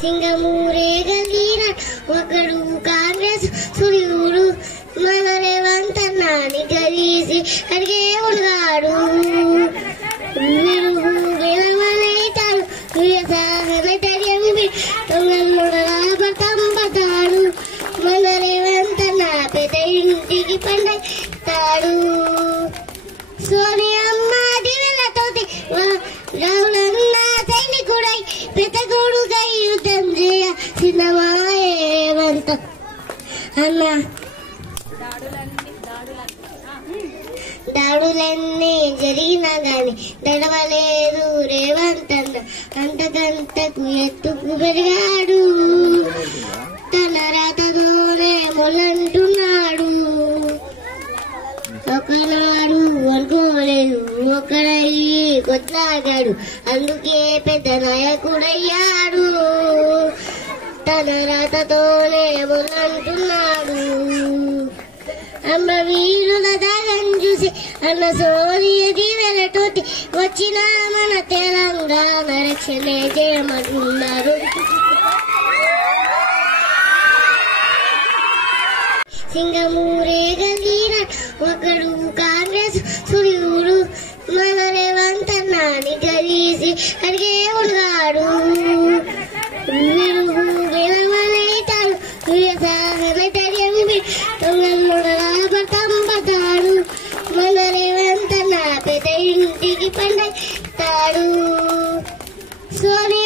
సింగమూరే గల్లీన ఒకడు కాంగ్రెస్ సూర్యుడు మన రేవంత్ అన్నాని గరీసి అడిగే ఉన్నాడు విలువలైతాడు పడతాడు మన రేవంత్ అన్న పెద్ద ఇంటికి పండతాడు సోనియమ్మ దివెలతోటి రావులన్న సైనికుడై పెద్ద కొడుకై యుద్ధం చేయ సిద్ధమాయేవంత అన్న దాడులన్నీ జరిగినా గాని దడవలేదు రేవంత్ అన్న అంతకంతకు ఎత్తుకు పెరిగాడు తన రాతతోనే మొలంటున్నాడు ఒకనాడు అనుకోలేదు ఒకడయ్యి కొట్లాగాడు అందుకే పెద్ద నాయకుడయ్యాడు తన రాతతోనే మొలంటున్నాడు అమ్మ వీరుల దాగం చూసి అన్న సోనియ దీవెలతోటి వచ్చిన మన తెలంగాణ రక్షణే చేయమంటున్నారు సింగమూరే గల్లీన ఒకడు కాంగ్రెస్ సూర్యుడు మన రేవంత్ అన్నాని గరీసి అడిగే ఉన్నాడు విలువలైతాడు పడతాడు మన రేవంత్ అన్న పెద్ద ఇంటికి పండతాడు సోని